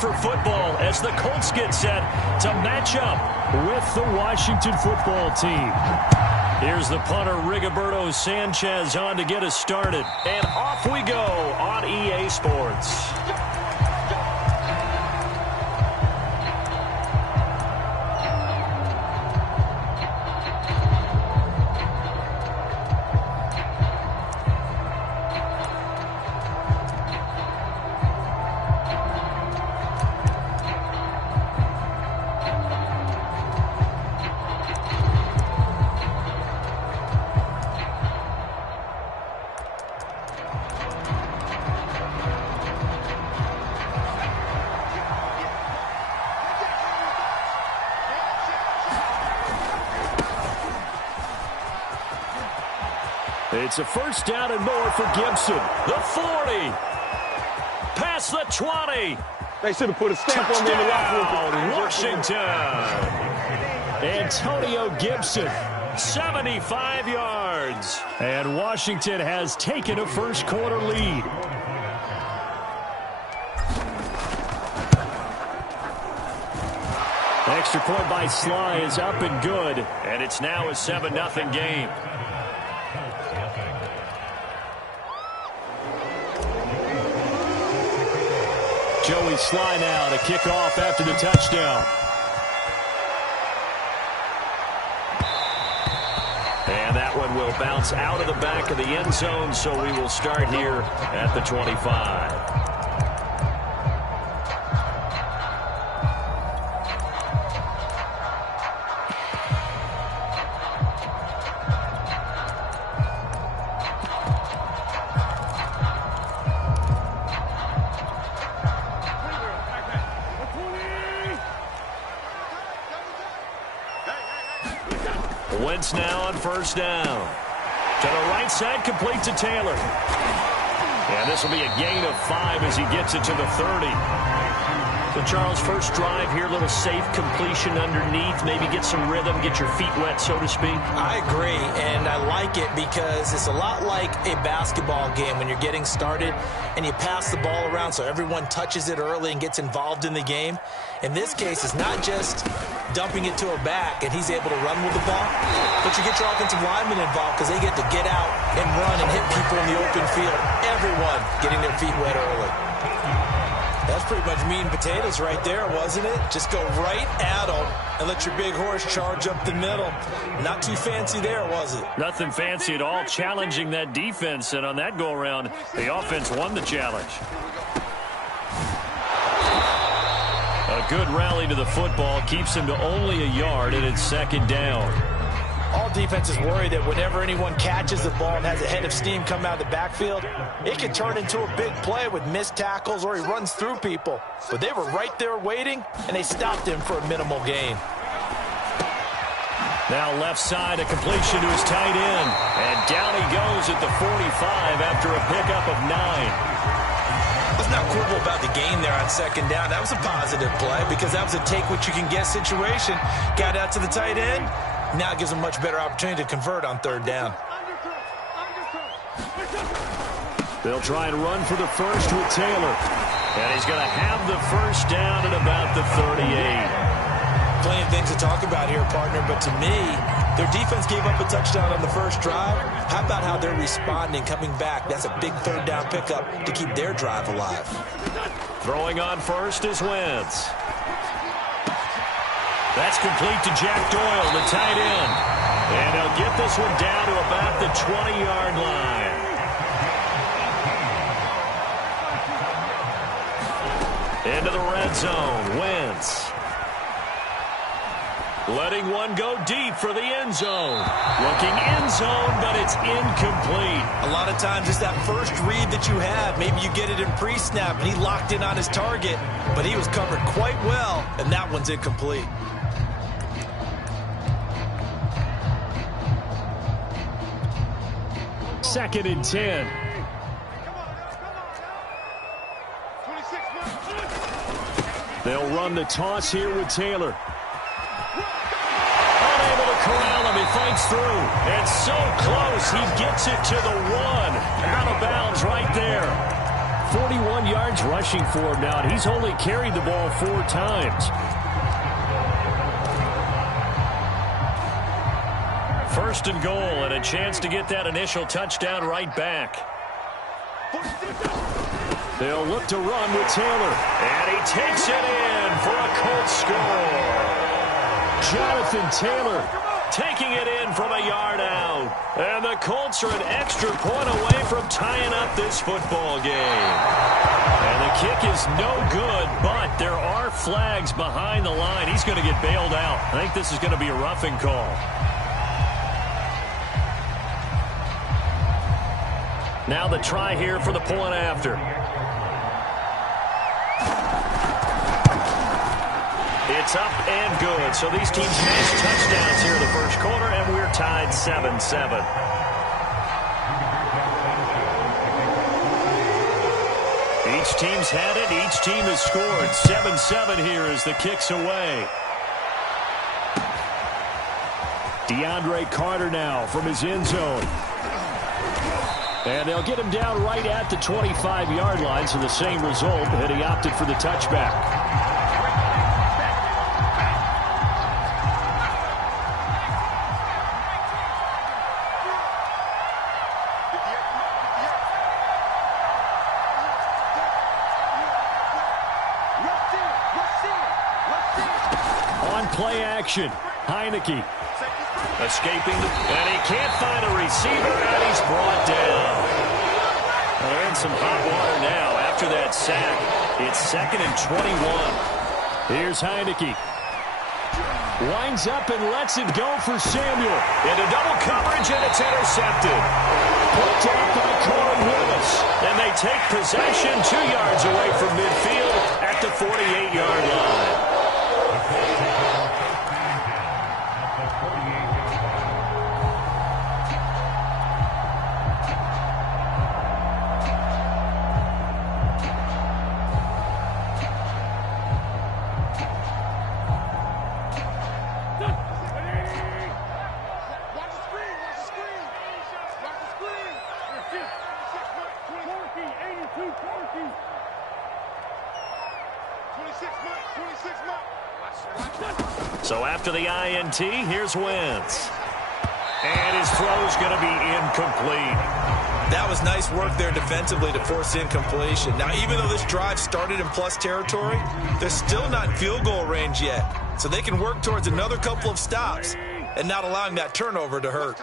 for football as the Colts get set to match up with the Washington football team. Here's the punter, Rigoberto Sanchez, on to get us started. And off we go on EA Sports. It's a first down and more for Gibson. The 40. Past the 20. They should have put a stamp on me in the locker room. Washington. Antonio Gibson, 75 yards. And Washington has taken a first quarter lead. Extra point by Sly is up and good. And it's now a 7-0 game. Joey Sly now to kick off after the touchdown. And that one will bounce out of the back of the end zone, so we will start here at the 25. Wentz now on first down. To the right side, complete to Taylor. And this will be a gain of 5 as he gets it to the 30. So, Charles, first drive here, a little safe completion underneath. Maybe get some rhythm, get your feet wet, so to speak. I agree, and I like it because it's a lot like a basketball game when you're getting started and you pass the ball around so everyone touches it early and gets involved in the game. In this case, it's not just dumping it to a back and he's able to run with the ball, but you get your offensive linemen involved because they get to get out and run and hit people in the open field. Everyone getting their feet wet early. That's pretty much meat and potatoes right there, wasn't it? Just go right at them and let your big horse charge up the middle. Not too fancy there, was it? Nothing fancy at all, challenging that defense, and on that go-around, the offense won the challenge. A good rally to the football keeps him to only a yard, and it's second down. All defenses worry that whenever anyone catches the ball and has a head of steam come out of the backfield, it can turn into a big play with missed tackles or he runs through people. But they were right there waiting, and they stopped him for a minimal gain. Now left side, a completion to his tight end. And down he goes at the 45 after a pickup of 9. Let's not quibble about the gain there on second down. That was a positive play because that was a take-what-you-can-get situation. Got out to the tight end. Now it gives him a much better opportunity to convert on third down. They'll try and run for the first with Taylor. And he's going to have the first down at about the 38. Plenty of things to talk about here, partner, but to me, their defense gave up a touchdown on the first drive. How about how they're responding, coming back? That's a big third down pickup to keep their drive alive. Throwing on first is Wentz. That's complete to Jack Doyle, the tight end. And he'll get this one down to about the 20-yard line. Into the red zone, Wentz. Letting one go deep for the end zone. Looking end zone, but it's incomplete. A lot of times it's that first read that you have. Maybe you get it in pre-snap, and he locked in on his target, but he was covered quite well, and that one's incomplete. Second and 10. They'll run the toss here with Taylor. Unable to corral him. He fights through. And so close, he gets it to the 1. Out of bounds right there. 41 yards rushing for him now, and he's only carried the ball 4 times. First and goal, and a chance to get that initial touchdown right back. They'll look to run with Taylor. And he takes it in for a Colts score. Jonathan Taylor taking it in from a yard out. And the Colts are an extra point away from tying up this football game. And the kick is no good, but there are flags behind the line. He's going to get bailed out. I think this is going to be a roughing call. Now the try here for the point after. It's up and good. So these teams missed touchdowns here in the first quarter, and we're tied 7-7. Each team's had it. Each team has scored. 7-7 here as the kick's away. DeAndre Carter now from his end zone. And they'll get him down right at the 25-yard line, so the same result, and he opted for the touchback. On play action, Heineke. Escaping, and he can't find a receiver, and he's brought down. Well, they're in some hot water now after that sack. It's 2nd and 21. Here's Heineke. Winds up and lets it go for Samuel. Into double coverage, and it's intercepted. Picked up by Corey Willis. And they take possession 2 yards away from midfield at the 48-yard line. So after the INT, here's Wentz. And his throw's going to be incomplete. That was nice work there defensively to force incompletion. Now, even though this drive started in plus territory, they're still not in field goal range yet. So they can work towards another couple of stops and not allowing that turnover to hurt.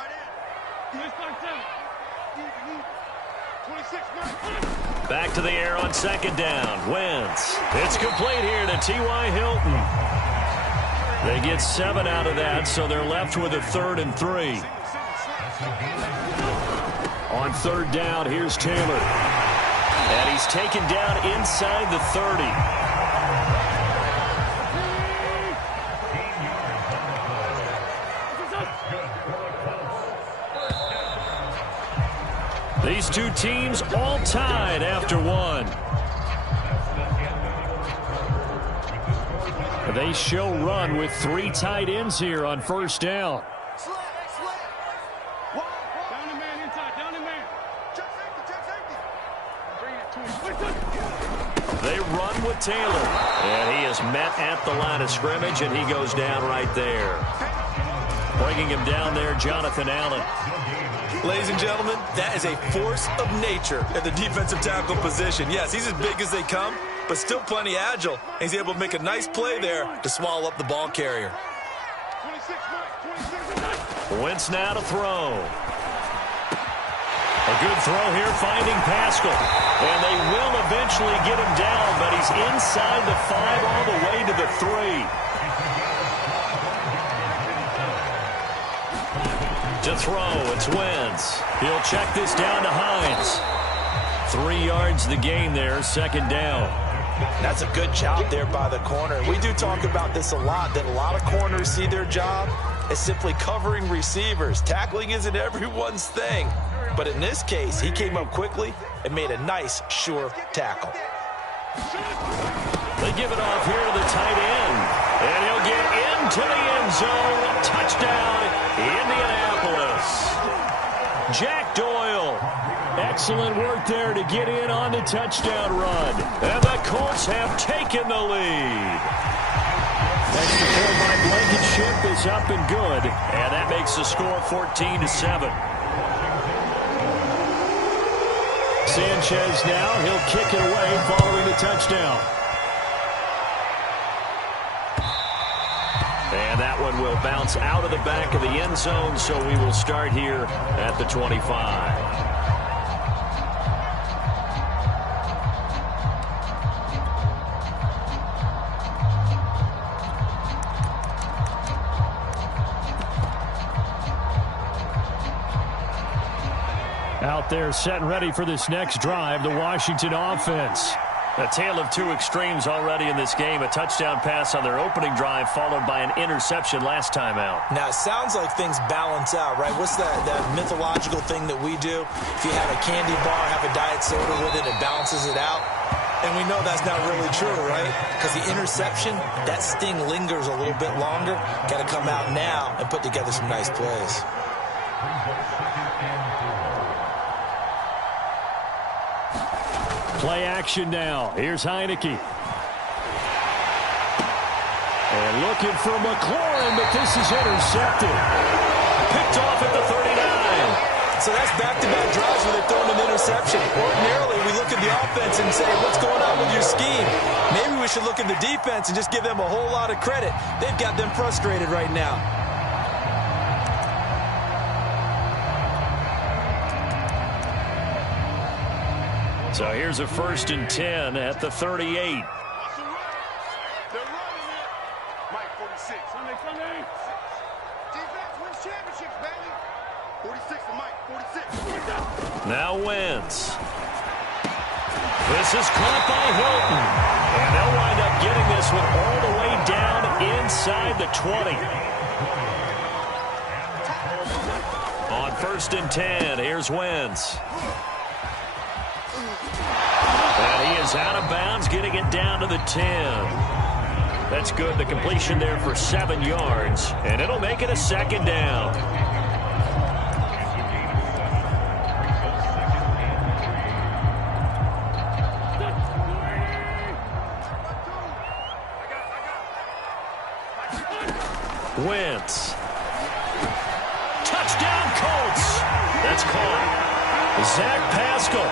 Back to the air on 2nd down. Wentz. It's complete here to T.Y. Hilton. They get 7 out of that, so they're left with a 3rd and 3. On 3rd down, here's Taylor. And he's taken down inside the 30. These two teams all tied after one. They show run with 3 tight ends here on 1st down. They run with Taylor. And he is met at the line of scrimmage, and he goes down right there. Bringing him down there, Jonathan Allen. Ladies and gentlemen, that is a force of nature at the defensive tackle position. Yes, he's as big as they come, but still plenty agile. He's able to make a nice play there to swallow up the ball carrier. Wentz now to throw. A good throw here, finding Pascal. And they will eventually get him down, but he's inside the 5 all the way to the 3. To throw, it's Wentz. He'll check this down to Hines. 3 yards the gain there, 2nd down. That's a good job there by the corner. We do talk about this a lot, that a lot of corners see their job as simply covering receivers. Tackling isn't everyone's thing. But in this case, he came up quickly and made a nice, sure tackle. They give it off here to the tight end. And he'll get into the end zone. Touchdown, Indianapolis. Jack Doyle Excellent work there to get in on the touchdown run. And the Colts have taken the lead. Extra point by Blankenship is up and good. And that makes the score 14-7. Sanchez now, he'll kick it away following the touchdown. And that one will bounce out of the back of the end zone, so we will start here at the 25. Out there set and ready for this next drive, the Washington offense. A tale of two extremes already in this game. A touchdown pass on their opening drive followed by an interception last time out. Now, it sounds like things balance out, right? What's that mythological thing that we do? If you have a candy bar, have a diet soda with it, it balances it out. And we know that's not really true, right? Because the interception, that sting lingers a little bit longer. Got to come out now and put together some nice plays. Play action now. Here's Heineke. And looking for McLaurin, but this is intercepted. Picked off at the 39. So that's back-to-back drives where they're throwing an interception. Ordinarily, we look at the offense and say, what's going on with your scheme? Maybe we should look at the defense and just give them a whole lot of credit. They've got them frustrated right now. So here's a 1st and 10 at the 38. They're running it. Mike 46. Sunday. Defense wins championships, baby. 46 to Mike. 46. Now Wentz. This is caught by Hilton. And they'll wind up getting this one all the way down inside the 20. On 1st and 10, here's Wentz. And he is out of bounds, getting it down to the 10. That's good. The completion there for 7 yards. And it'll make it a 2nd down. Wentz. Touchdown, Colts. That's caught. Zach Pascal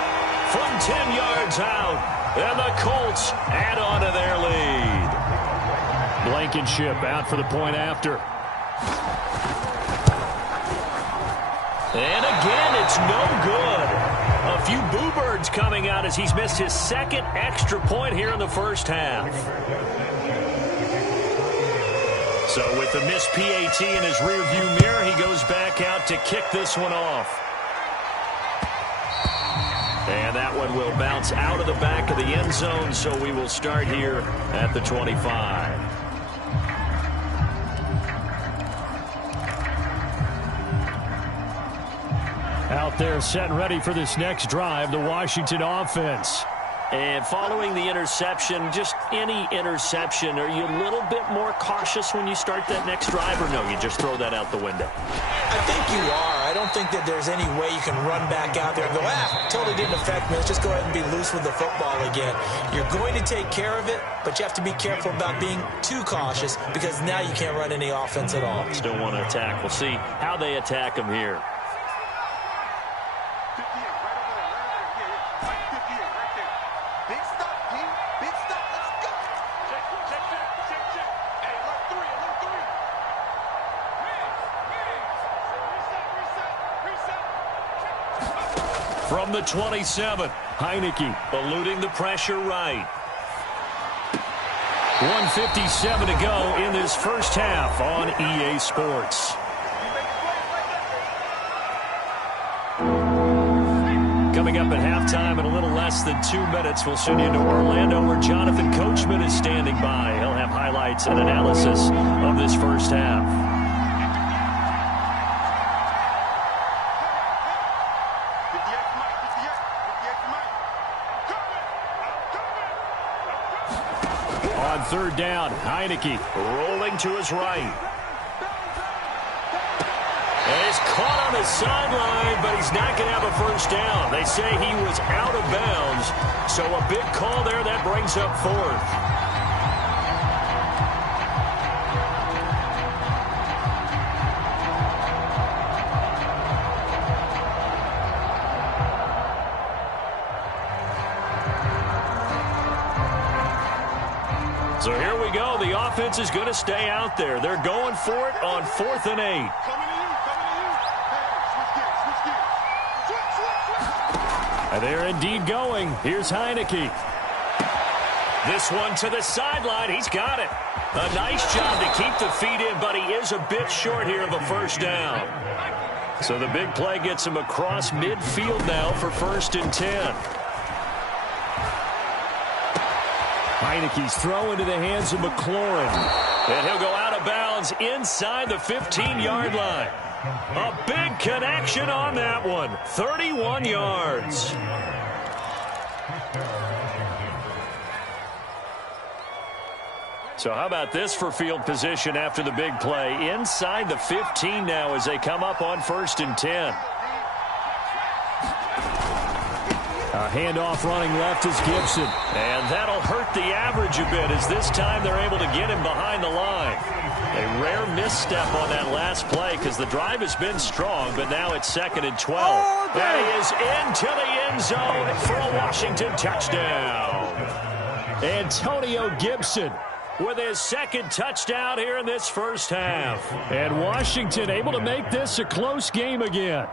from 10 yards out. And the Colts add on to their lead. Blankenship out for the point after. And again, it's no good. A few boo birds coming out as he's missed his 2nd extra point here in the first half. So with the missed PAT in his rearview mirror, he goes back out to kick this one off. And that one will bounce out of the back of the end zone, so we will start here at the 25. Out there set and ready for this next drive, the Washington offense. And following the interception, just any interception, are you a little bit more cautious when you start that next drive, or no, you just throw that out the window? I think you are. I don't think that there's any way you can run back out there and go, totally didn't affect me. Let's just go ahead and be loose with the football again. You're going to take care of it, but you have to be careful about being too cautious because now you can't run any offense at all. Still want to attack. We'll see how they attack him here. From the 27, Heineke eluding the pressure right. 1:57 to go in this first half on EA Sports. Coming up at halftime in a little less than 2 minutes, we'll send you to Orlando where Jonathan Coachman is standing by. He'll have highlights and analysis of this first half. On 3rd down, Heineke rolling to his right. He's caught on the sideline, but he's not going to have a first down. They say he was out of bounds, so a big call there that brings up fourth. So here we go. The offense is going to stay out there. They're going for it on 4th and 8. And they're indeed going. Here's Heineke. This one to the sideline. He's got it. A nice job to keep the feet in, but he is a bit short here of a first down. So the big play gets him across midfield now for 1st and 10. Heineke's throw into the hands of McLaurin. And he'll go out of bounds inside the 15-yard line. A big connection on that one. 31 yards. So how about this for field position after the big play? Inside the 15 now as they come up on 1st and 10. A handoff running left is Gibson. And that'll hurt the average a bit as this time they're able to get him behind the line. A rare misstep on that last play because the drive has been strong, but now it's 2nd and 12. And he is into the end zone for a Washington touchdown. Antonio Gibson with his 2nd touchdown here in this first half. And Washington able to make this a close game again.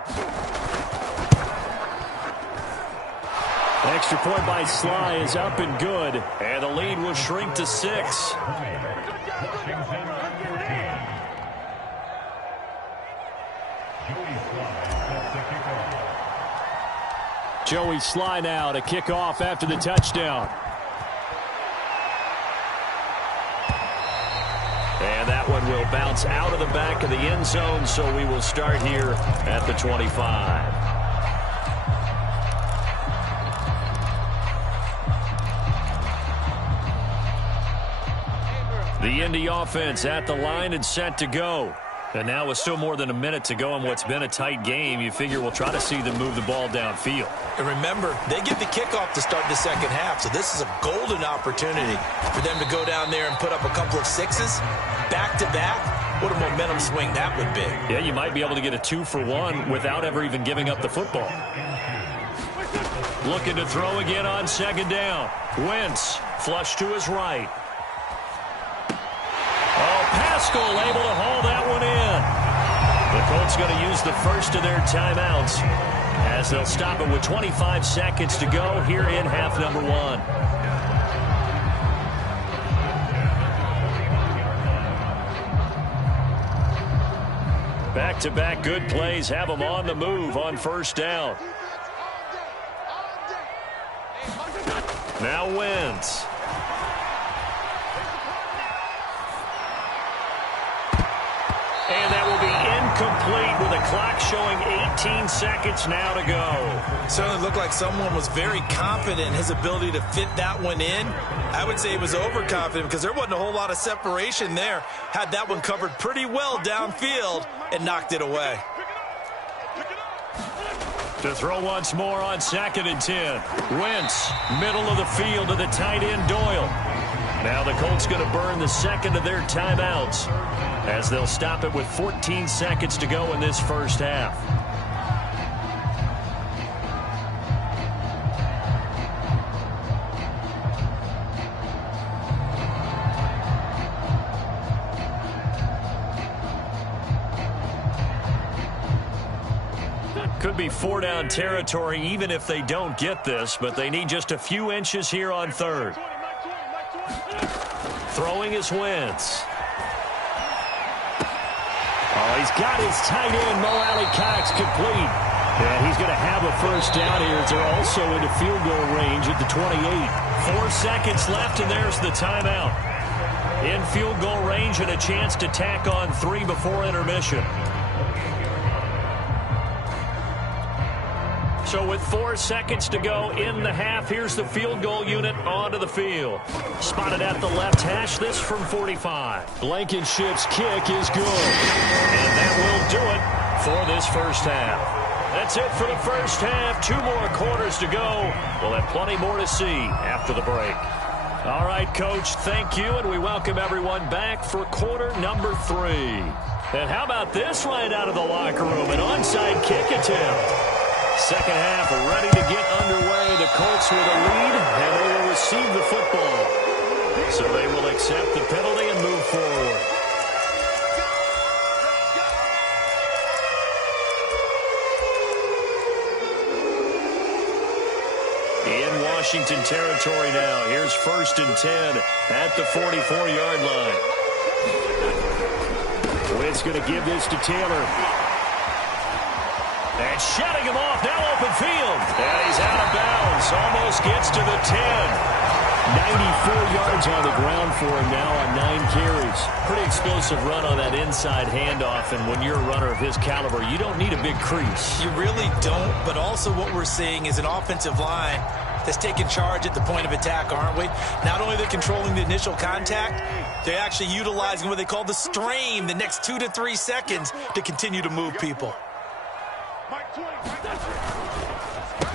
Extra point by Sly is up and good. And the lead will shrink to 6. Joey Sly now to kick off after the touchdown. And that one will bounce out of the back of the end zone, so we will start here at the 25. The Indy offense at the line and set to go. And now with still more than a minute to go in what's been a tight game, you figure we'll try to see them move the ball downfield. And remember, they get the kickoff to start the second half, so this is a golden opportunity for them to go down there and put up a couple of sixes back-to-back. What a momentum swing that would be. Yeah, you might be able to get a 2-for-1 without ever even giving up the football. Looking to throw again on 2nd down. Wentz, flush to his right. Oh, Pascal able to haul that one in. The Colts going to use the first of their timeouts as they'll stop it with 25 seconds to go here in half number 1. Back-to-back good plays have them on the move on 1st down. Now Wentz. And that will be incomplete with the clock showing 18 seconds now to go. Certainly looked like someone was very confident in his ability to fit that one in. I would say he was overconfident because there wasn't a whole lot of separation there. Had that one covered pretty well downfield and knocked it away. To throw once more on 2nd and 10. Wentz, middle of the field to the tight end Doyle. Now the Colts going to burn the 2nd of their timeouts as they'll stop it with 14 seconds to go in this first half. Could be 4-down territory even if they don't get this, but they need just a few inches here on 3rd. Throwing is Wentz. Oh, he's got his tight end, Mo Alley-Cox, complete. And he's going to have a first down here as they're also into field goal range at the 28. 4 seconds left, and there's the timeout. In field goal range and a chance to tack on 3 before intermission. So with 4 seconds to go in the half, here's the field goal unit onto the field. Spotted at the left hash, this from 45. Blankenship's kick is good. And that will do it for this first half. That's it for the first half. 2 more quarters to go. We'll have plenty more to see after the break. All right, Coach, thank you, and we welcome everyone back for quarter number 3. And how about this right out of the locker room? An onside kick attempt. Second half ready to get underway. The Colts with a lead, and they will receive the football. So they will accept the penalty and move forward. In Washington territory now. Here's 1st and 10 at the 44-yard line. Witt's going to give this to Taylor. And shutting him off, now open field. And he's out of bounds, almost gets to the 10. 94 yards on the ground for him now on 9 carries. Pretty explosive run on that inside handoff, and when you're a runner of his caliber, you don't need a big crease. You really don't, but also what we're seeing is an offensive line that's taking charge at the point of attack, aren't we? Not only are they controlling the initial contact, they're actually utilizing what they call the strain the next 2 to 3 seconds to continue to move people.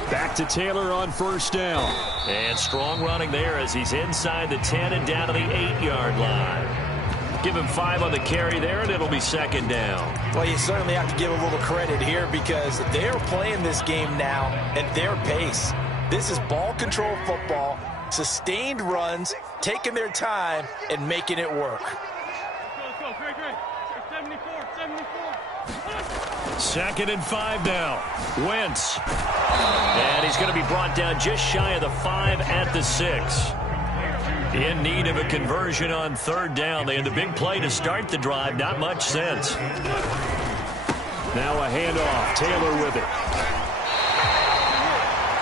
Back to Taylor on 1st down. And strong running there as he's inside the 10 and down to the 8-yard line. Give him 5 on the carry there, and it'll be 2nd down. Well, you certainly have to give a little credit here because they're playing this game now at their pace. This is ball control football, sustained runs, taking their time, and making it work. 2nd and 5 now. Wentz. And he's going to be brought down just shy of the 5 at the 6. In need of a conversion on 3rd down. They had the big play to start the drive. Not much sense. Now a handoff. Taylor with it.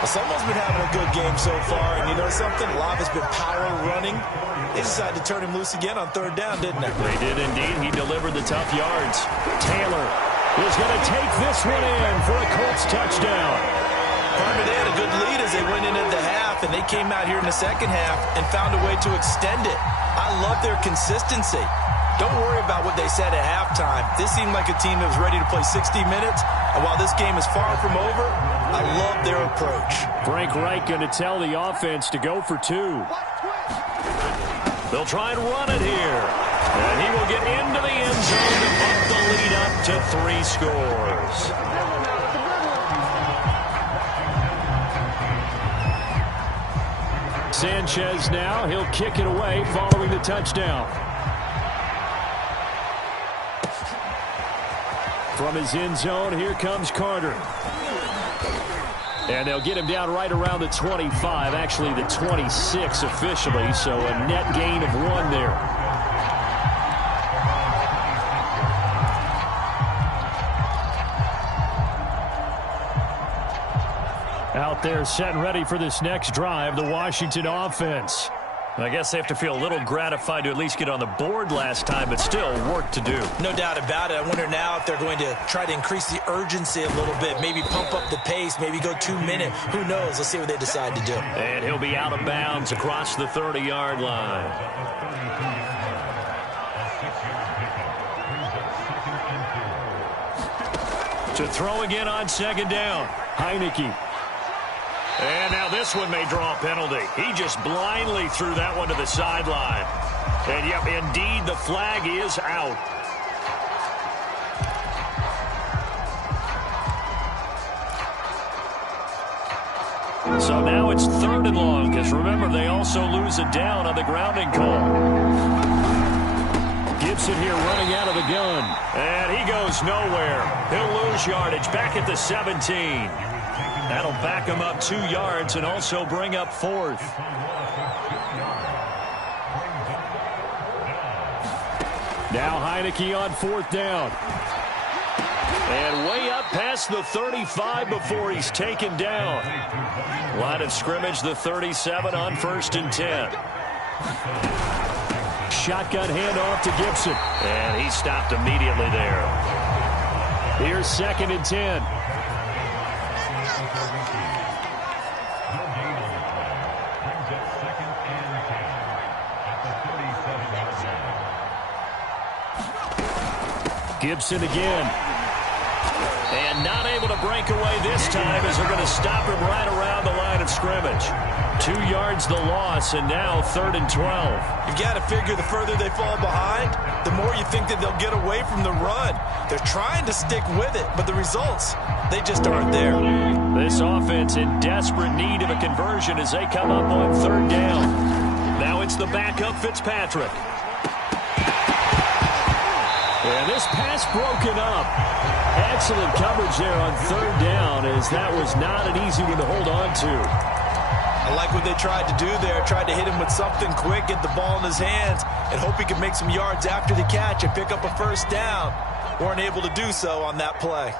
Well, someone's been having a good game so far, and you know something? A lot has been power running. They decided to turn him loose again on 3rd down, didn't they? They did indeed. He delivered the tough yards. Taylor is going to take this one in for a Colts touchdown. Partner, they had a good lead as they went into the half, and they came out here in the second half and found a way to extend it. I love their consistency. Don't worry about what they said at halftime. This seemed like a team that was ready to play 60 minutes, and while this game is far from over, I love their approach. Frank Reich going to tell the offense to go for 2. They'll try and run it here. And he will get into the end zone to bump the lead up to 3 scores. Sanchez now. He'll kick it away following the touchdown. From his end zone, here comes Carter. And they'll get him down right around the 25, actually the 26 officially, so a net gain of 1 there. Out there set and ready for this next drive, the Washington offense. I guess they have to feel a little gratified to at least get on the board last time, but still work to do. No doubt about it. I wonder now if they're going to try to increase the urgency a little bit, maybe pump up the pace, maybe go 2 minutes. Who knows? Let's see what they decide to do. And he'll be out of bounds across the 30-yard line. To throw again on 2nd down. Heineke. And now this one may draw a penalty. He just blindly threw that one to the sideline. And, yep, indeed, the flag is out. So now it's 3rd and long, because remember, they also lose a down on the grounding call. Gibson here running out of the gun. And he goes nowhere. He'll lose yardage back at the 17. That'll back him up 2 yards and also bring up 4th. Now Heineke on 4th down. And way up past the 35 before he's taken down. Line of scrimmage, the 37 on 1st and 10. Shotgun handoff to Gibson. And he stopped immediately there. Here's 2nd and 10. Gibson again. And not able to break away this time as they're going to stop him right around the line of scrimmage. 2 yards the loss, and now 3rd and 12. You've got to figure the further they fall behind, the more you think that they'll get away from the run. They're trying to stick with it, but the results, they just aren't there. This offense in desperate need of a conversion as they come up on 3rd down. Now it's the backup Fitzpatrick. And this pass broken up. Excellent coverage there on 3rd down, as that was not an easy one to hold on to. I like what they tried to do there. Tried to hit him with something quick, get the ball in his hands, and hope he could make some yards after the catch and pick up a 1st down. Weren't able to do so on that play.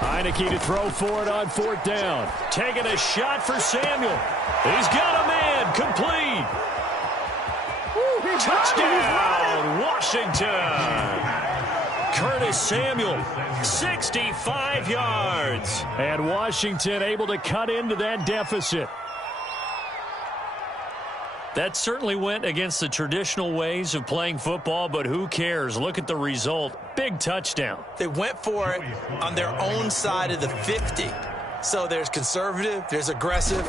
Heineke to throw for it on 4th down. Taking a shot for Samuel. He's got a man. Complete. Touchdown, Washington. Curtis Samuel, 65 yards. And Washington able to cut into that deficit. That certainly went against the traditional ways of playing football, but who cares? Look at the result. Big touchdown. They went for it on their own side of the 50. So there's conservative, there's aggressive,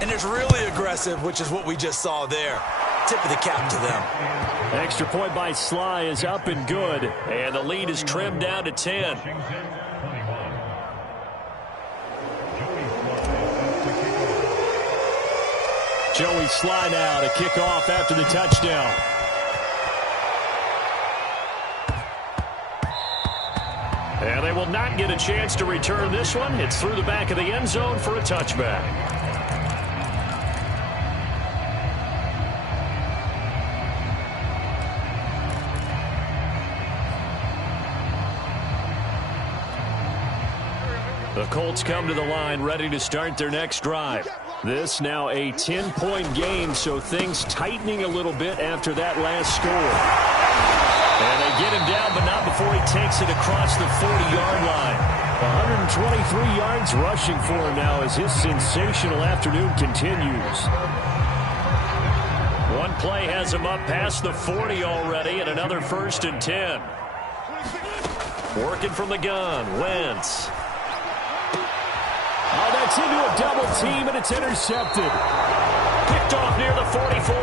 and there's really aggressive, which is what we just saw there. Tip of the cap to them. Extra point by Sly is up and good. And the lead is trimmed down to 10. Joey Sly now to kick off after the touchdown. And they will not get a chance to return this one. It's through the back of the end zone for a touchback. The Colts come to the line ready to start their next drive. This now a 10-point game, so things tightening a little bit after that last score. And they get him down, but not before he takes it across the 40-yard line. 123 yards rushing for him now as his sensational afternoon continues. One play has him up past the 40 already, and another 1st and 10. Working from the gun, Wentz. Oh, that's into a double team, and it's intercepted. Picked off near the 44.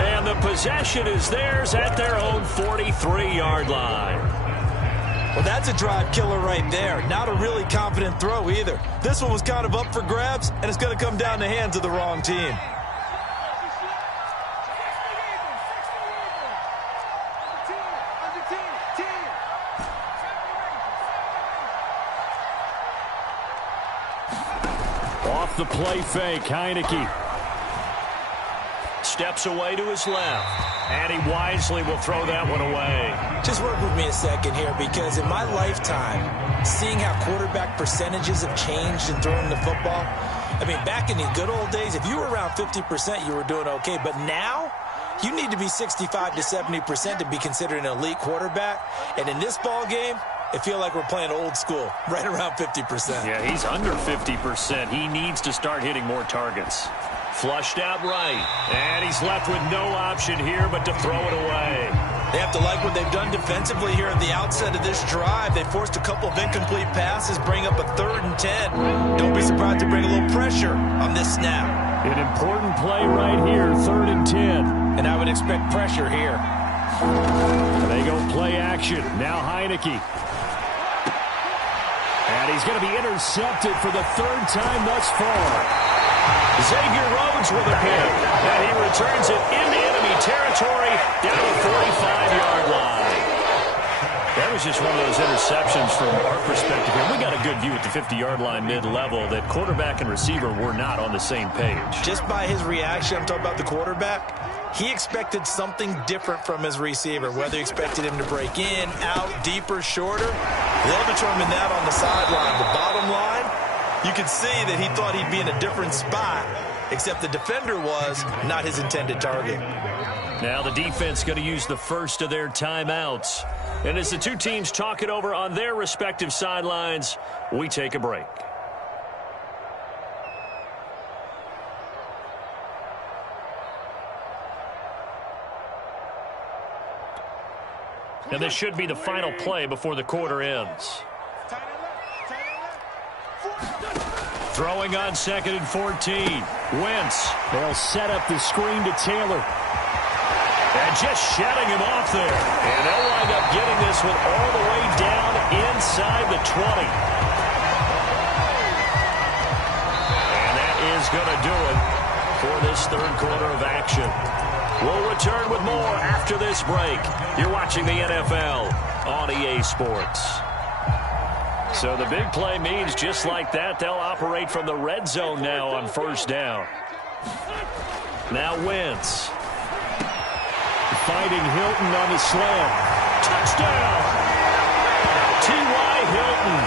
And the possession is theirs at their own 43-yard line. Well, that's a drive killer right there. Not a really confident throw either. This one was kind of up for grabs, and it's going to come down the hands of the wrong team. Off the play fake, Heineke. Steps away to his left. And he wisely will throw that one away. Just work with me a second here, because in my lifetime, seeing how quarterback percentages have changed in throwing the football, I mean, back in the good old days, if you were around 50%, you were doing okay. But now, you need to be 65 to 70% to be considered an elite quarterback. And in this ball game, it feels like we're playing old school, right around 50%. Yeah, he's under 50%. He needs to start hitting more targets. Flushed out right. And he's left with no option here but to throw it away. They have to like what they've done defensively here at the outset of this drive. They forced a couple of incomplete passes, bring up a 3rd and 10. Don't be surprised to bring a little pressure on this snap. An important play right here, 3rd and 10. And I would expect pressure here. They go play action. Now Heineke. And he's going to be intercepted for the 3rd time thus far. Xavier Rhodes with a pick. And he returns it into enemy territory down the 45-yard line. That was just one of those interceptions from our perspective here. We got a good view at the 50-yard line mid-level that quarterback and receiver were not on the same page. Just by his reaction, I'm talking about the quarterback, he expected something different from his receiver, whether he expected him to break in, out, deeper, shorter. They'll determine that on the sideline. The bottom line, you could see that he thought he'd be in a different spot, except the defender was not his intended target. Now the defense going to use the first of their timeouts. And as the two teams talk it over on their respective sidelines, we take a break. And this should be the final play before the quarter ends. Throwing on 2nd and 14. Wentz. They'll set up the screen to Taylor. And just shutting him off there. And they'll wind up getting this one all the way down inside the 20. And that is going to do it for this third quarter of action. We'll return with more after this break. You're watching the NFL on EA Sports. So the big play means just like that, they'll operate from the red zone now on first down. Now Wentz. Finding Hilton on the slant. Touchdown! T.Y. Hilton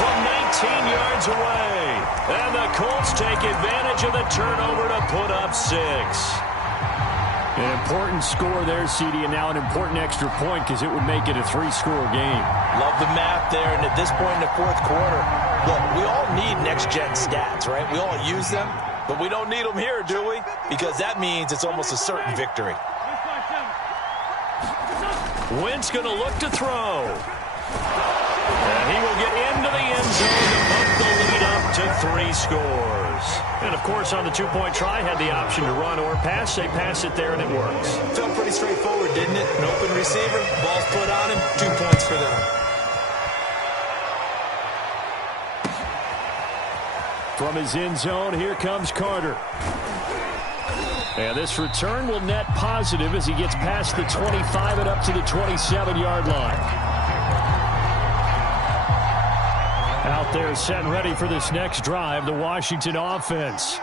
from 19 yards away. And the Colts take advantage of the turnover to put up 6. An important score there, CD, and now an important extra point because it would make it a 3-score game. Love the math there, and at this point in the fourth quarter, look, we all need next-gen stats, right? We all use them, but we don't need them here, do we? Because that means it's almost a certain victory. Wentz going to look to throw. And he will get into the end zone to bump the lead up to 3 scores. And, of course, on the 2-point try, had the option to run or pass. They pass it there, and it works. Felt pretty straightforward, didn't it? An open receiver, ball's put on him, 2 points for them. From his end zone, here comes Carter. And this return will net positive as he gets past the 25 and up to the 27-yard line. Out there set and ready for this next drive, the Washington offense.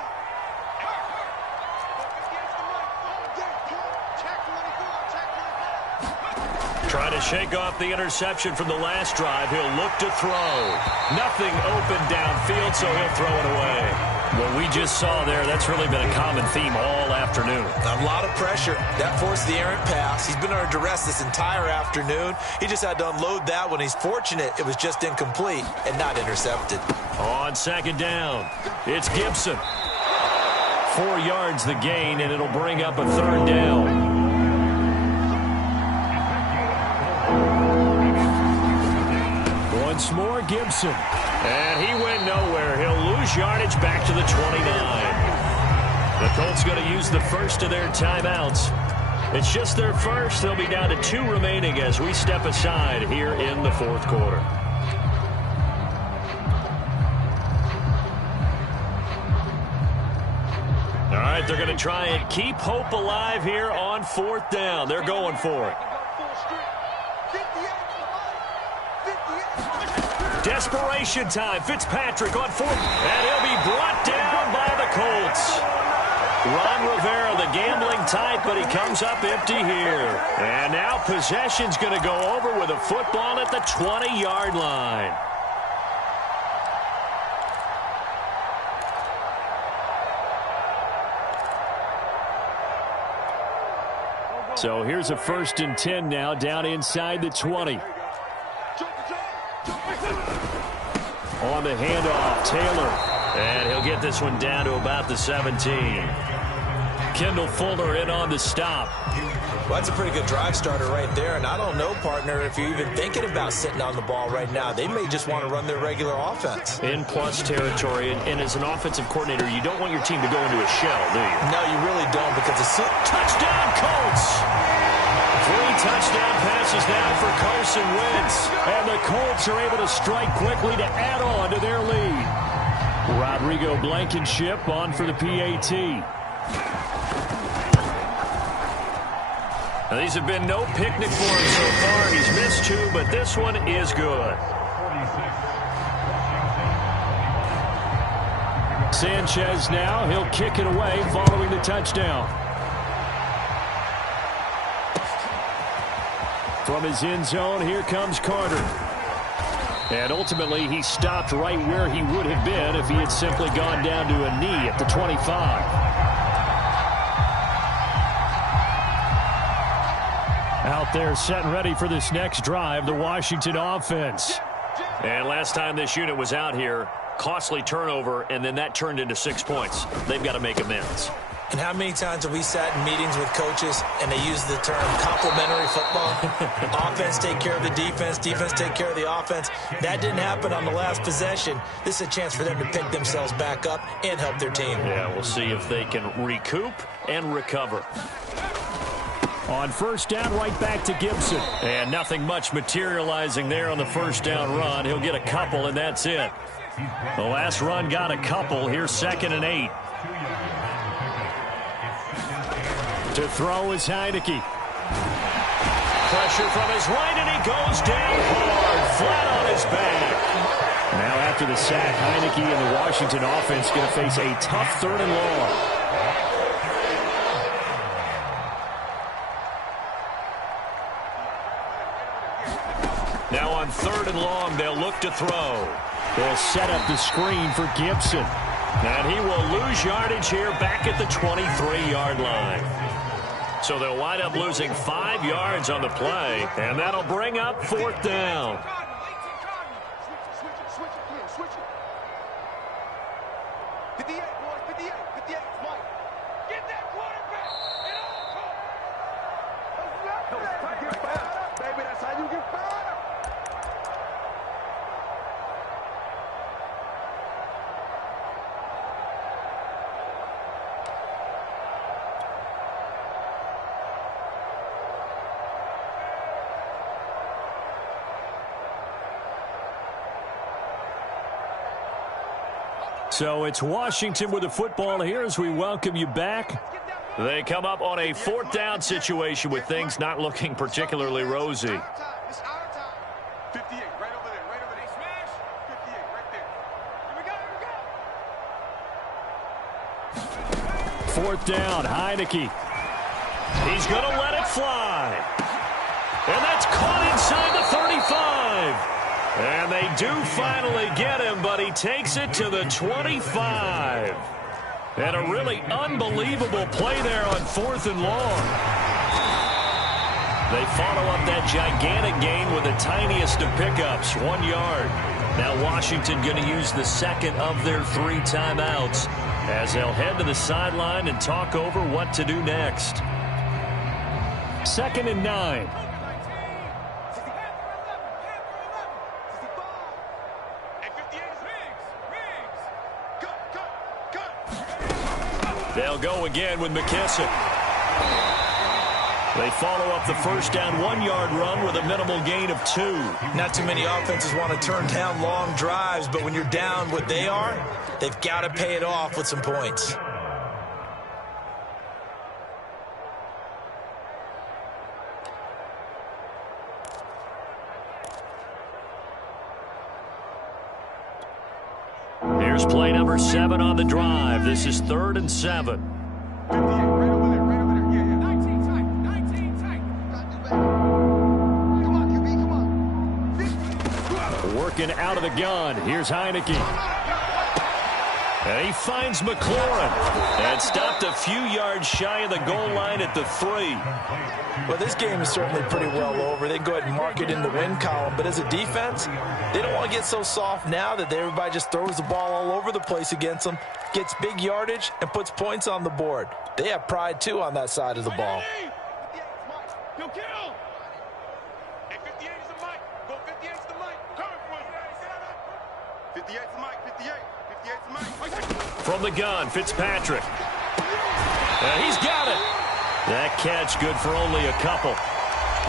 Trying to shake off the interception from the last drive. He'll look to throw. Nothing open downfield, so he'll throw it away. What we just saw there, that's really been a common theme all afternoon. A lot of pressure. That forced the errant pass. He's been under duress this entire afternoon. He just had to unload that one. He's fortunate it was just incomplete and not intercepted. On 2nd down, it's Gibson. 4 yards the gain, and it'll bring up a 3rd down. Once more, Gibson. And he went nowhere. He'll lose yardage back to the 29. The Colts going to use the first of their timeouts. It's just their first. They'll be down to 2 remaining as we step aside here in the fourth quarter. All right, they're going to try and keep hope alive here on 4th down. They're going for it. Desperation time. Fitzpatrick on 4th. And he'll be brought down by the Colts. Ron Rivera, the gambling type, but he comes up empty here. And now possession's going to go over with a football at the 20-yard line. So here's a 1st and 10 now down inside the 20. On the handoff, Taylor. And he'll get this one down to about the 17. Kendall Fuller in on the stop. Well, that's a pretty good drive starter right there. And I don't know, partner, if you're even thinking about sitting on the ball right now. They may just want to run their regular offense. In plus territory. And as an offensive coordinator, you don't want your team to go into a shell, do you? No, you really don't, because it's touchdown, Colts! 3 touchdown passes now for Carson Wentz. And the Colts are able to strike quickly to add on to their lead. Rodrigo Blankenship on for the PAT. Now, these have been no picnic for him so far. He's missed 2, but this one is good. Sanchez now. He'll kick it away following the touchdown. From his end zone, here comes Carter. And ultimately, he stopped right where he would have been if he had simply gone down to a knee at the 25. Out there set and ready for this next drive, the Washington offense. And last time this unit was out here, costly turnover, and then that turned into 6 points. They've got to make amends. And how many times have we sat in meetings with coaches and they use the term complementary football? Offense take care of the defense, defense take care of the offense. That didn't happen on the last possession. This is a chance for them to pick themselves back up and help their team. Yeah, we'll see if they can recoup and recover. On first down, right back to Gibson. And nothing much materializing there on the first down run. He'll get a couple, and that's it. The last run got a couple. Here's 2nd and 8. To throw is Heineke. Pressure from his right, and he goes down hard, flat on his back. Now after the sack, Heineke and the Washington offense going to face a tough 3rd and long. Now on 3rd and long, they'll look to throw. They'll set up the screen for Gibson. And he will lose yardage here back at the 23-yard line. So they'll wind up losing 5 yards on the play, and that'll bring up 4th down. So it's Washington with the football here as we welcome you back. They come up on a 4th down situation with things not looking particularly rosy. 58, right over there, right over there. Smash. 58, right there. Here we go, 4th down, Heineke. He's going to let it fly. And that's caught inside the 35. And they do finally get him, but he takes it to the 25. And a really unbelievable play there on 4th and long. They follow up that gigantic gain with the tiniest of pickups, 1 yard. Now Washington going to use the 2nd of their 3 timeouts as they'll head to the sideline and talk over what to do next. 2nd and 9. They'll go again with McKissick. They follow up the first down 1-yard run with a minimal gain of 2. Not too many offenses want to turn down long drives, but when you're down what they are, they've got to pay it off with some points. Here's play number 7 on the drive. This is 3rd and 7. 58, right over there, right over there. Yeah, 19 tight, 19 tight. Come on, QB, come on. Working out of the gun. Here's Heineke. And he finds McLaurin. And stopped a few yards shy of the goal line at the 3. Well, this game is certainly pretty well over. They can go ahead and mark it in the win column. But as a defense, they don't want to get so soft now that everybody just throws the ball all over the place against them, gets big yardage, and puts points on the board. They have pride, too, on that side of the ball. He'll kill. Hey, 58 is the mic. Go 58 is the mic. Coming for us. 58 is the mic. 58. 58 is the mic. From the gun, Fitzpatrick. He's got it. That catch good for only a couple.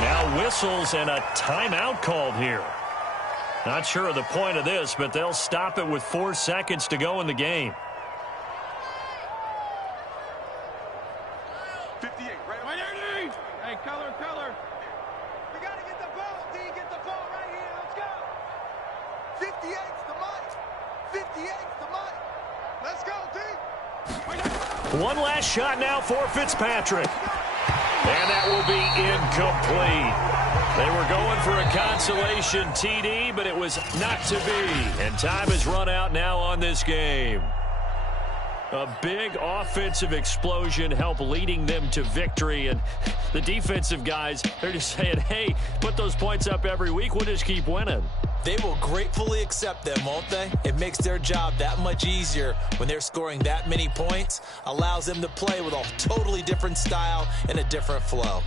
Now whistles and a timeout called here. Not sure of the point of this, but they'll stop it with 4 seconds to go in the game. 58, right underneath. Hey, color. We got to get the ball, D. Get the ball right here. Let's go. 58's the mic. 58's the mic. Let's go, D. One last shot now for Fitzpatrick. And that will be incomplete. They were going for a consolation TD, but it was not to be. And time has run out now on this game. A big offensive explosion helped leading them to victory. And the defensive guys, they're just saying, hey, put those points up every week. We'll just keep winning. They will gratefully accept them, won't they? It makes their job that much easier when they're scoring that many points, allows them to play with a totally different style and a different flow.